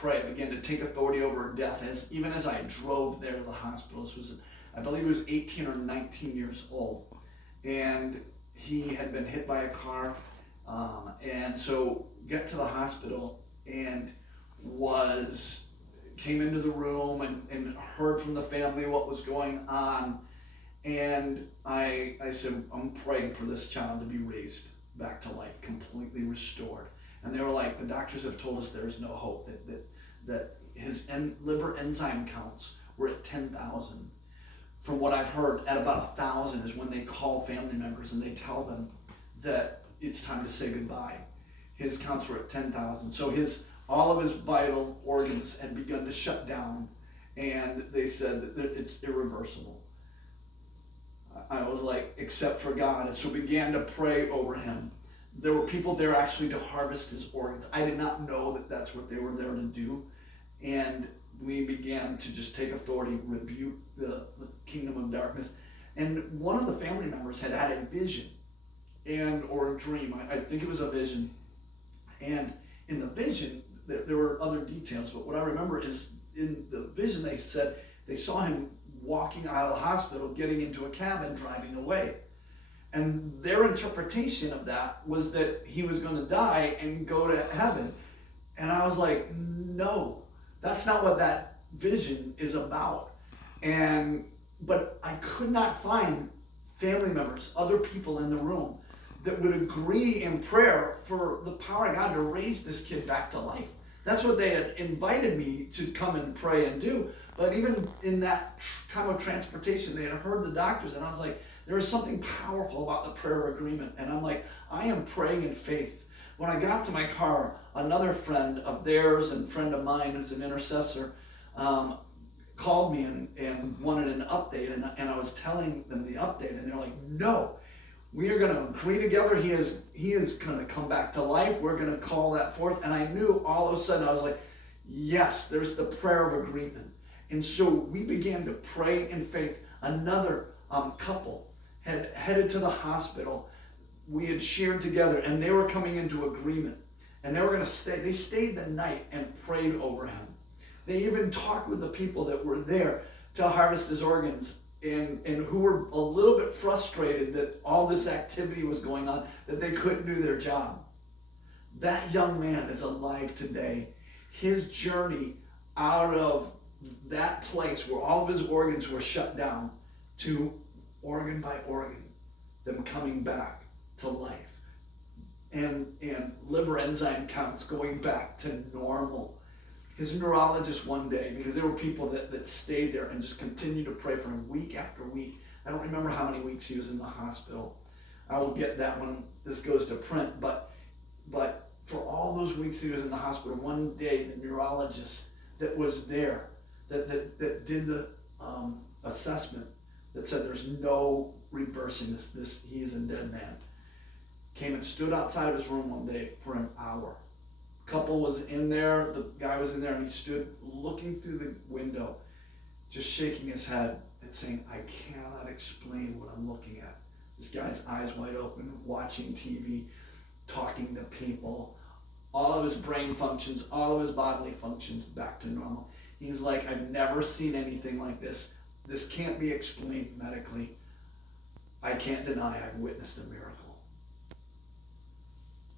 pray. I began to take authority over death even as I drove there to the hospital. This was, I believe he was 18 or 19 years old. And he had been hit by a car. And so get to the hospital and came into the room and heard from the family what was going on. And I said, I'm praying for this child to be raised back to life, completely restored. And they were like, the doctors have told us there's no hope, that his liver enzyme counts were at 10,000. From what I've heard, at about 1,000 is when they call family members and they tell them that it's time to say goodbye. His counts were at 10,000. So all of his vital organs had begun to shut down, and they said that it's irreversible. I was like, except for God. And so began to pray over him. There were people there actually to harvest his organs. I did not know that that's what they were there to do. And we began to just take authority, rebuke the kingdom of darkness. And one of the family members had a vision or a dream. I think it was a vision. And in the vision, there were other details, but what I remember is in the vision they said they saw him walking out of the hospital, getting into a cab and driving away. And their interpretation of that was that he was going to die and go to heaven. And I was like, no, that's not what that vision is about. But I could not find family members, other people in the room that would agree in prayer for the power of God to raise this kid back to life. That's what they had invited me to come and pray and do. But even in that time of transportation, they had heard the doctors, and I was like, there is something powerful about the prayer agreement. And I'm like, I am praying in faith. When I got to my car, another friend of theirs and friend of mine who's an intercessor called me and wanted an update. And I was telling them the update, and they're like, no, we are going to agree together. He is going to come back to life. We're going to call that forth. And I knew all of a sudden, I was like, yes, there's the prayer of agreement. And so we began to pray in faith. Another couple had headed to the hospital. We had shared together, and they were coming into agreement. And they were going to stay. They stayed the night and prayed over him. They even talked with the people that were there to harvest his organs, and who were a little bit frustrated that all this activity was going on, that they couldn't do their job. That young man is alive today. His journey out of that place where all of his organs were shut down to organ by organ, them coming back to life. And liver enzyme counts going back to normal. His neurologist one day, because there were people that stayed there and just continued to pray for him week after week. I don't remember how many weeks he was in the hospital. I will get that when this goes to print. But for all those weeks he was in the hospital, one day the neurologist that was there, that did the assessment, that said there's no reversing this, he is a dead man, came and stood outside of his room one day for an hour. Couple was in there, the guy was in there, and he stood looking through the window, just shaking his head and saying, I cannot explain what I'm looking at. This guy's eyes wide open, watching TV, talking to people, all of his brain functions, all of his bodily functions back to normal. He's like, I've never seen anything like this. This can't be explained medically. I can't deny I've witnessed a miracle.